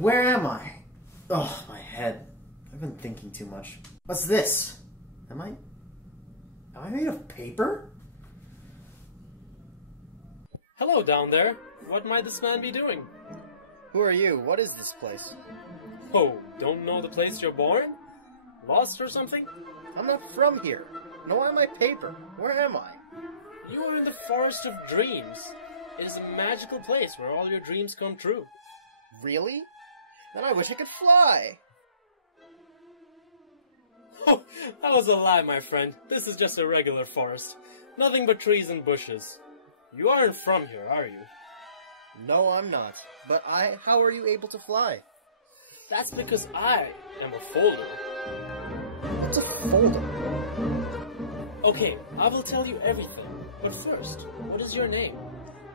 Where am I? Oh, my head. I've been thinking too much. What's this? Am I made of paper? Hello down there. What might this man be doing? Who are you? What is this place? Oh, don't know the place you're born? Lost or something? I'm not from here. No, why am I paper? Where am I? You are in the Forest of Dreams. It is a magical place where all your dreams come true. Really? Then I wish I could fly. Oh, that was a lie, my friend. This is just a regular forest. Nothing but trees and bushes. You aren't from here, are you? No, I'm not. But how are you able to fly? That's because I am a folder. What's a folder? Okay, I will tell you everything. But first, what is your name?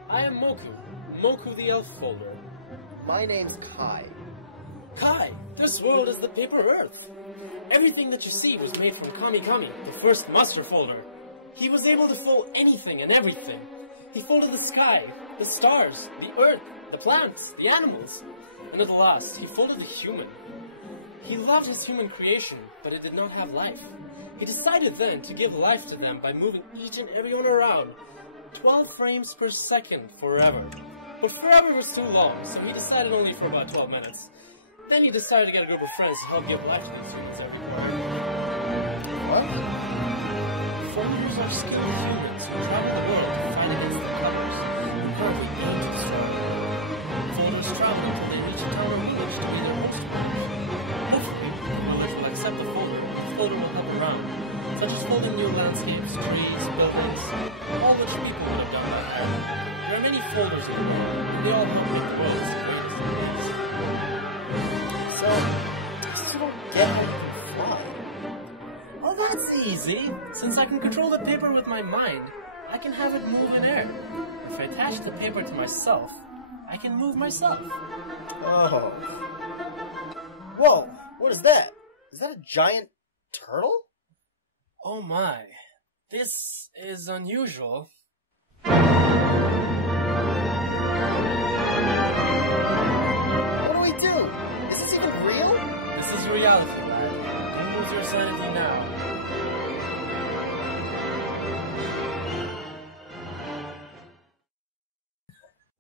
I am Moku. Moku the Elf Folder. My name's Kai. Kai, this world is the paper earth. Everything that you see was made from Kami Kami, the first master folder. He was able to fold anything and everything. He folded the sky, the stars, the earth, the plants, the animals. And at last, he folded the human. He loved his human creation, but it did not have life. He decided then to give life to them by moving each and every one around, 12 frames per second forever. But forever was too long, so he decided only for about 12 minutes. Then he decided to get a group of friends to help give life to these humans everywhere. What? Folders are skilled humans who travel the world to fight against the colors, who currently aim to destroy them. Folders travel until they reach a town or village to be their host homes. Hopefully, the village will accept the folder will help around, such as folding new landscapes, trees, buildings, all which people would have done that way. There are many folders in the world, and they all help make the world as great as it is. So, I still don't get how you can fly. Oh, that's easy. Since I can control the paper with my mind, I can have it move in air. If I attach the paper to myself, I can move myself. Oh. Whoa, what is that? Is that a giant turtle? Oh my, this is unusual. What do we do? Is this even real? This is reality, lad. Don't lose your sanity now.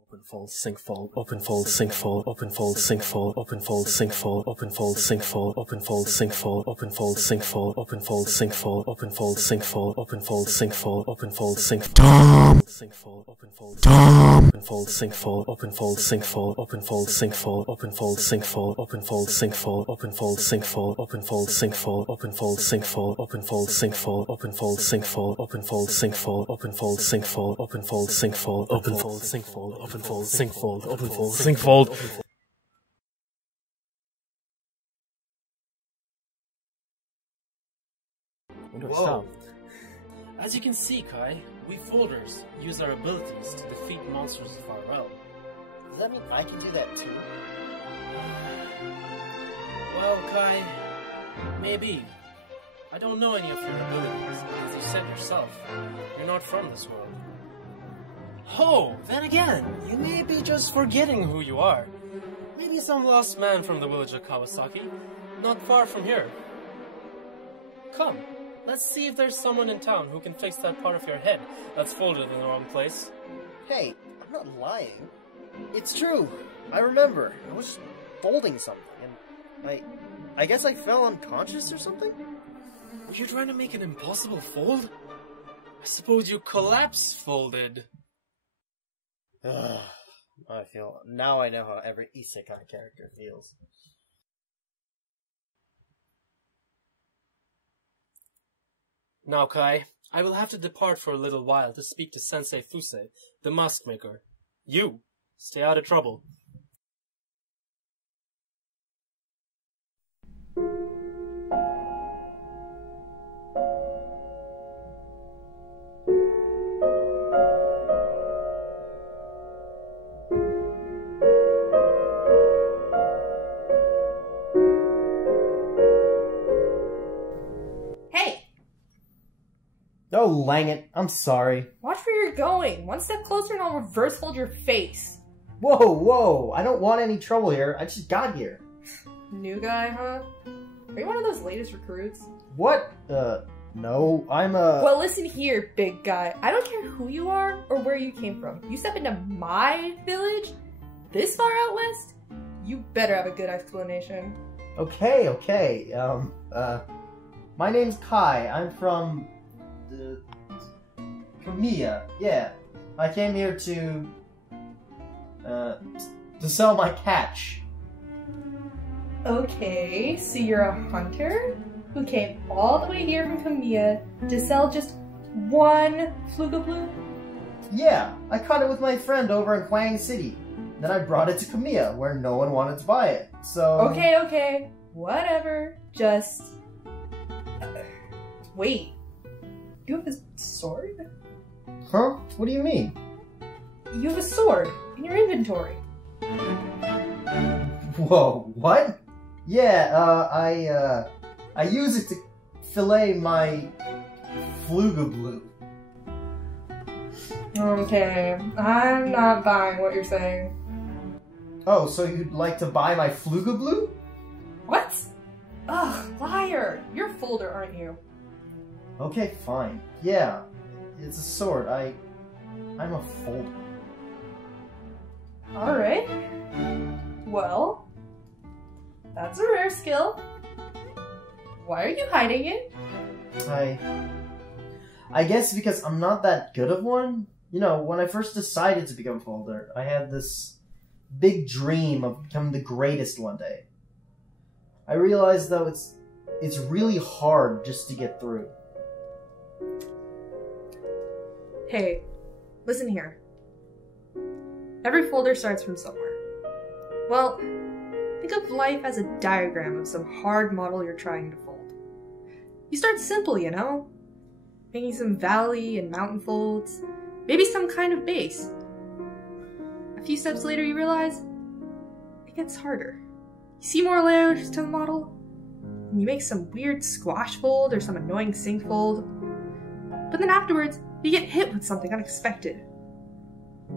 Open fold, sync fold, open fold, sync fold, open fold, sync fold, open fold, sync fold, open fold, sync fold, open fold, sync fold, open fold, sync fold, open fold, sync fold, open fold, sync fold, open fold, sync fold, open fold, sync fold, sync fold, open fold, open fold, sync fold, open fold, sync fold, open fold, sync fold, open fold, sync fold, open fold, sync fold, open fold, sync fold, open fold, sync fold, open fold, sync fold, open fold, sync fold, open fold, sync fold, open fold, sync fold, open fold, sync fold, open fold, sync fold, open fold, sync fold, open fold, sync fold, open fold, sync fold. Whoa. As you can see, Kai, we folders use our abilities to defeat monsters of our realm. Does that mean I can do that too? Well, Kai, maybe. I don't know any of your abilities, as you said yourself. You're not from this world. Oh, then again, you may be just forgetting who you are. Maybe some lost man from the village of Kawasaki, not far from here. Come, let's see if there's someone in town who can fix that part of your head that's folded in the wrong place. Hey, I'm not lying. It's true. I remember. I was folding something, and I guess I fell unconscious or something? Were you trying to make an impossible fold? I suppose you collapse folded. Now I know how every isekai character feels. Now, Kai, I will have to depart for a little while to speak to Sensei Fuse, the mask maker. You, stay out of trouble. Oh, lang it. I'm sorry. Watch where you're going. One step closer and I'll reverse hold your face. Whoa, whoa! I don't want any trouble here. I just got here. New guy, huh? Are you one of those latest recruits? What? No, I'm a... Well, listen here, big guy. I don't care who you are or where you came from. You step into my village, this far out west, you better have a good explanation. Okay, okay. My name's Kai. I'm from... Kamiya. Yeah. I came here to sell my catch. Okay, so you're a hunter who came all the way here from Kamiya to sell just one Flugablu? Yeah, I caught it with my friend over in Huang City. Then I brought it to Kamiya, where no one wanted to buy it, so... Okay, whatever. Just... Wait. You have a sword? Huh? What do you mean? You have a sword in your inventory. Whoa, what? Yeah, I use it to fillet my Flugablu. Okay, I'm not buying what you're saying. Oh, so you'd like to buy my Flugablu? What? Ugh, liar! You're a folder, aren't you? Okay, fine. Yeah, it's a sword. I'm a folder. Alright. Well, that's a rare skill. Why are you hiding it? I guess because I'm not that good of one. You know, when I first decided to become folder, I had this big dream of becoming the greatest one day. I realized, though, it's really hard just to get through. Hey, listen here. Every folder starts from somewhere. Well, think of life as a diagram of some hard model you're trying to fold. You start simple, you know? Making some valley and mountain folds, maybe some kind of base. A few steps later you realize it gets harder. You see more layers to the model, and you make some weird squash fold or some annoying sink fold. But then afterwards, you get hit with something unexpected.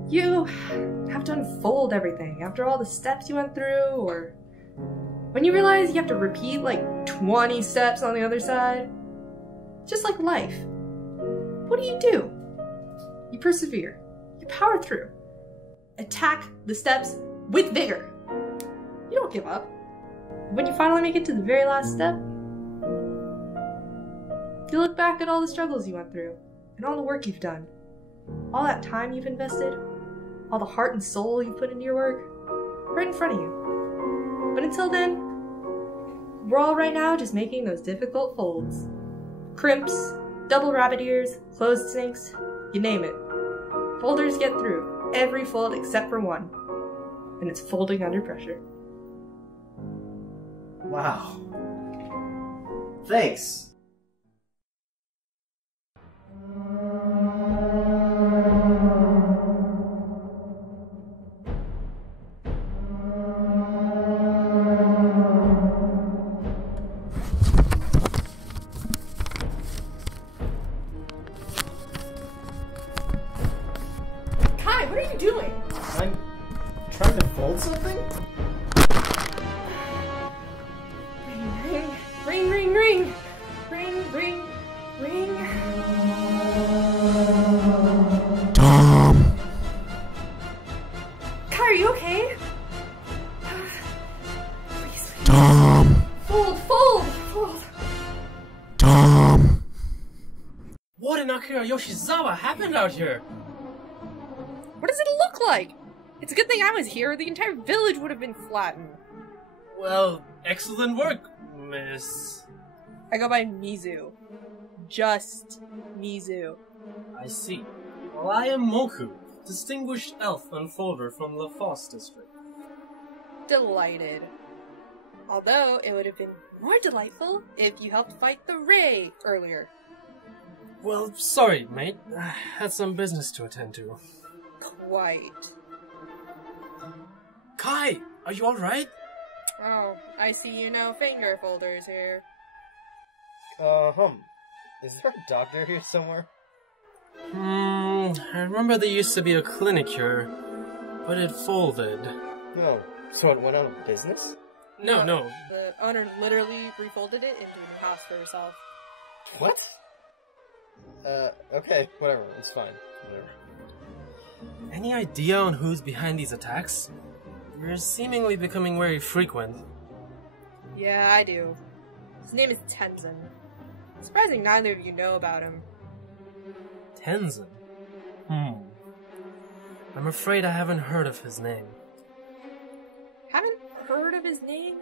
You have to unfold everything after all the steps you went through, or when you realize you have to repeat like 20 steps on the other side. Just like life. What do? You persevere. You power through. Attack the steps with vigor. You don't give up. When you finally make it to the very last step, you look back at all the struggles you went through, and all the work you've done, all that time you've invested, all the heart and soul you've put into your work, right in front of you. But until then, we're all right now just making those difficult folds. Crimps, double rabbit ears, closed sinks, you name it. Folders get through every fold except for one, and it's folding under pressure. Wow. Thanks. Kai, what are you doing? I'm trying to fold something? Ring, ring, ring! Ring, ring, ring! Tom! Kai, are you okay? Please. Tom! Fold! Tom! What in Akira Yoshizawa happened out here? What does it look like? It's a good thing I was here, or the entire village would have been flattened. Well, excellent work, miss. I go by Mizu. Just Mizu. I see. Well, I am Moku, distinguished elf unfolder from La Fosse district. Delighted. Although, it would have been more delightful if you helped fight the Ray earlier. Well, sorry, mate. I had some business to attend to. Quite. Kai, are you alright? Oh, I see you know finger folders here. Is there a doctor here somewhere? I remember there used to be a clinic here. but it folded. No. So it went out of business? No. The owner literally refolded it into a new house for herself. What? Okay, whatever. It's fine. Whatever. Any idea on who's behind these attacks? They're seemingly becoming very frequent. Yeah, I do. His name is Tenzin. Surprising neither of you know about him. Tenzin? I'm afraid I haven't heard of his name. Haven't heard of his name?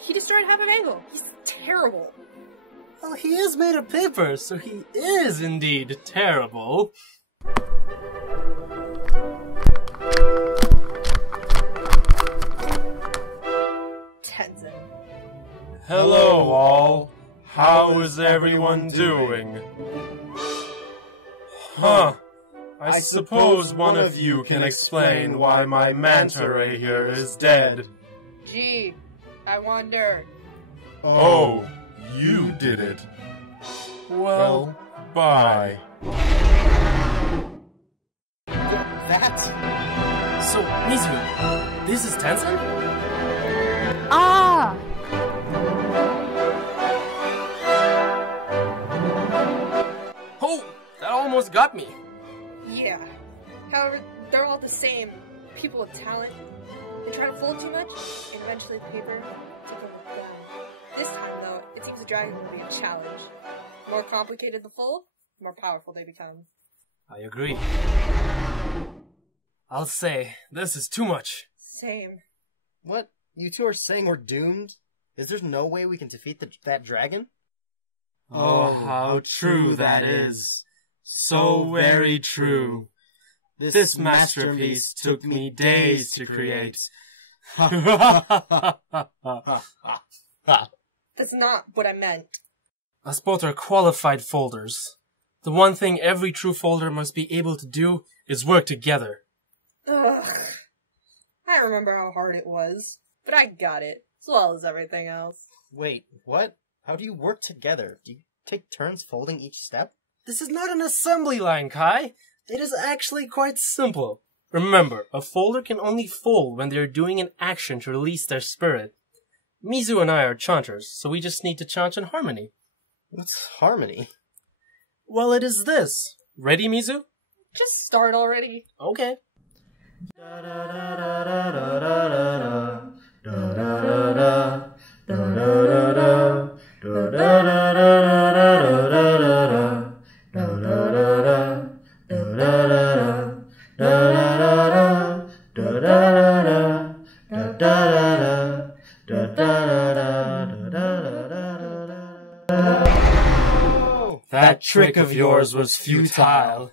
He destroyed half of Angle. He's terrible. Well, he is made of paper, so he is indeed terrible. Tenzin. Hello all. How is everyone doing? Huh. I suppose one of you can explain why my manta ray here is dead. Gee, I wonder. Oh, you did it. Well, bye. That? So, Mizu, this is Tenzin? Ah! Oh, that almost got me. Yeah. However, they're all the same. People with talent. They try to fold too much, and eventually the paper took over them. This time, though, it seems the dragon will be a challenge. The more complicated the fold, the more powerful they become. I agree. I'll say, this is too much. Same. What? You two are saying we're doomed? Is there no way we can defeat that dragon? Oh, how true that is. So very true. This masterpiece took me days to create. That's not what I meant. Us both are qualified folders. The one thing every true folder must be able to do is work together. Ugh. I remember how hard it was, but I got it, as well as everything else. Wait, what? How do you work together? Do you take turns folding each step? This is not an assembly line, Kai. It is actually quite simple. Remember, a folder can only fold when they're doing an action to release their spirit. Mizu and I are chanters, so we just need to chant in harmony. What's harmony? Well, it is this. Ready, Mizu? Just start already. Okay. That trick of yours was futile.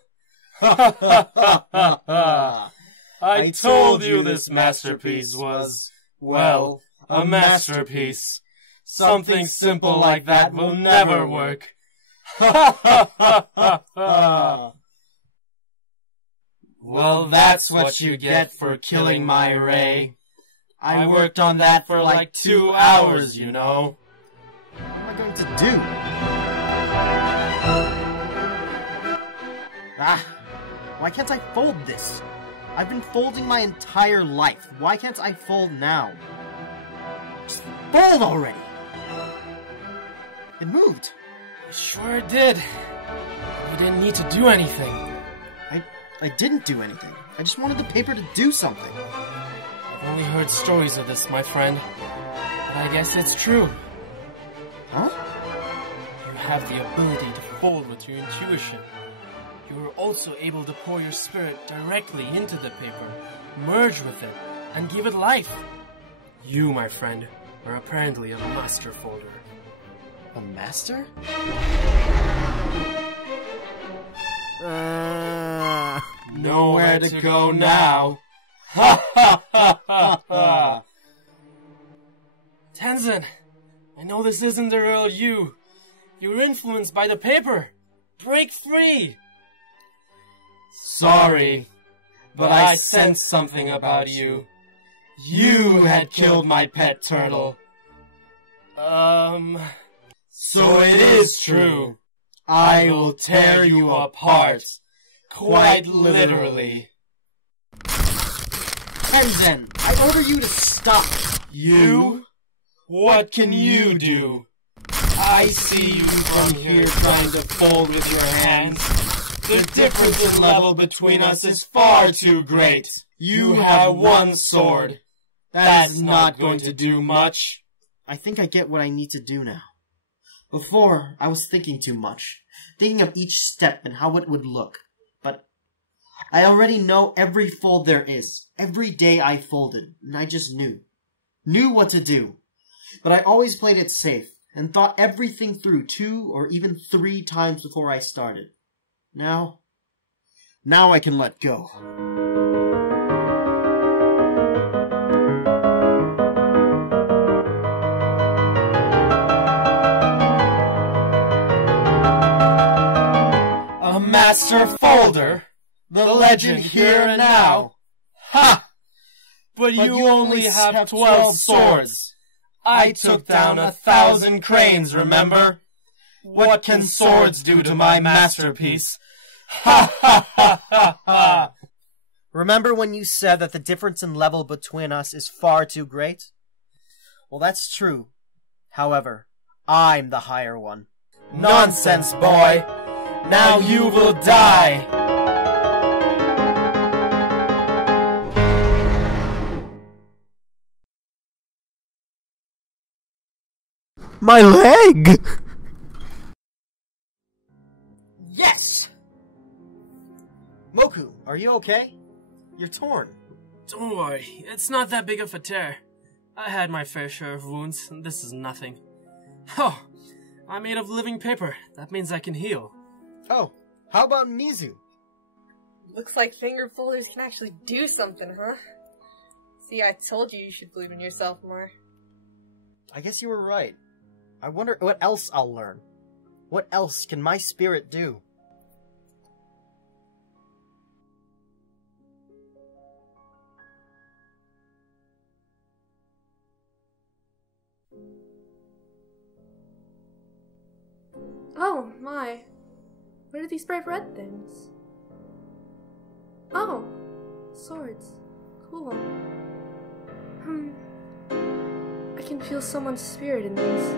I told you this masterpiece was, well, a masterpiece. Something simple like that will never work. Well, that's what you get for killing my ray. I worked on that for like 2 hours, you know. What am I going to do? Why can't I fold this? I've been folding my entire life. Why can't I fold now? Just fold already! It moved. Sure it did. You didn't need to do anything. I didn't do anything. I just wanted the paper to do something. I've only heard stories of this, my friend. But I guess it's true. Huh? You have the ability to fold with your intuition. You are also able to pour your spirit directly into the paper, merge with it, and give it life. You, my friend, are apparently a master folder. A master? Nowhere to go now. Ha ha ha ha ha! Tenzin, I know this isn't the real you. You're influenced by the paper. Break free! Sorry, but I sensed something about you. You had killed my pet turtle. So it is true. I will tear you apart. Quite literally. Tenzin, I order you to stop. You? What can you do? I see you from here trying to fold with your hands. The difference in level between us is far too great. You have one sword. That's not going to do much. I think I get what I need to do now. Before, I was thinking too much, thinking of each step and how it would look. But I already know every fold there is, every day I folded, and I just knew what to do. But I always played it safe, and thought everything through 2 or even 3 times before I started. Now I can let go. A master folder? The legend here and now? Ha! But you only have 12 swords. I took down 1,000 cranes, remember? What can swords do to my masterpiece? Ha ha ha ha ha! Remember when you said that the difference in level between us is far too great? Well, that's true. However, I'm the higher one. Nonsense, boy! Now you will die! My leg! Yes! Moku, are you okay? You're torn. Don't worry, it's not that big of a tear. I had my fair share of wounds, and this is nothing. Oh, I'm made of living paper. That means I can heal. Oh, how about Mizu? Looks like finger folders can actually do something, huh? See, I told you should believe in yourself more. I guess you were right. I wonder what else I'll learn. What else can my spirit do? Oh, my. What are these bright red things? Oh, swords. Cool. I can feel someone's spirit in these.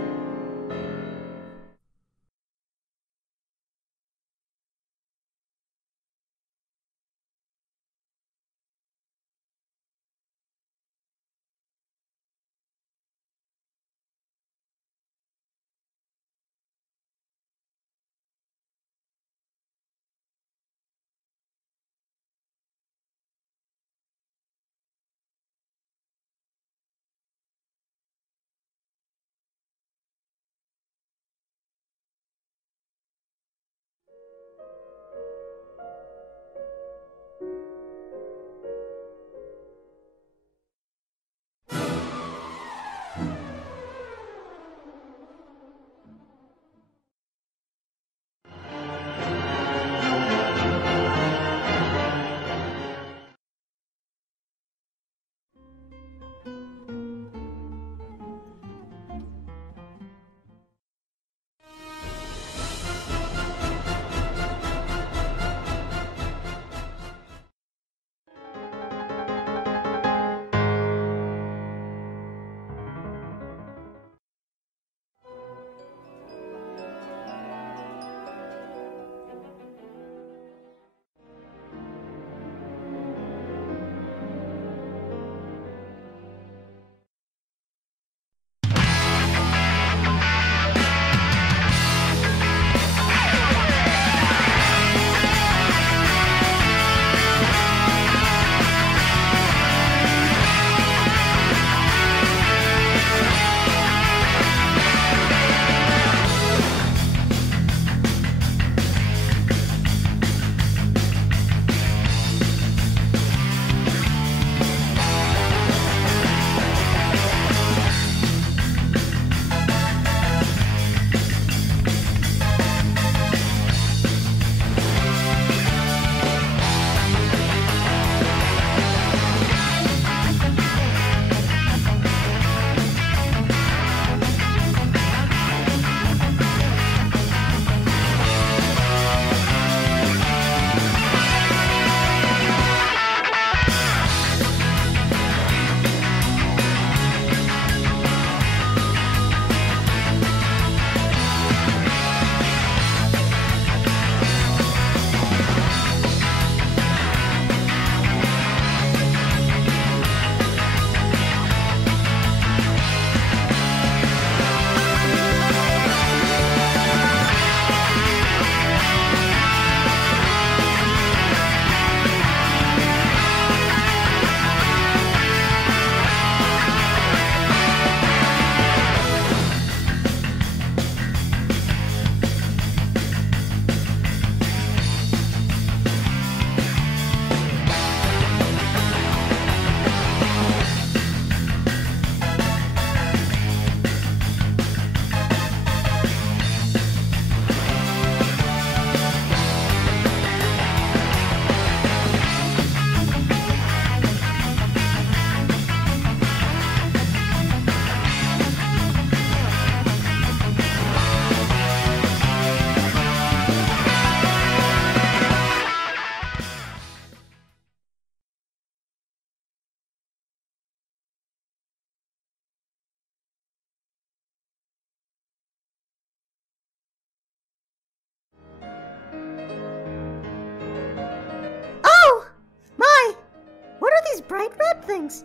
bright red things.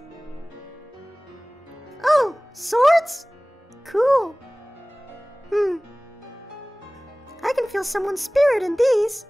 Oh, swords? Cool. I can feel someone's spirit in these.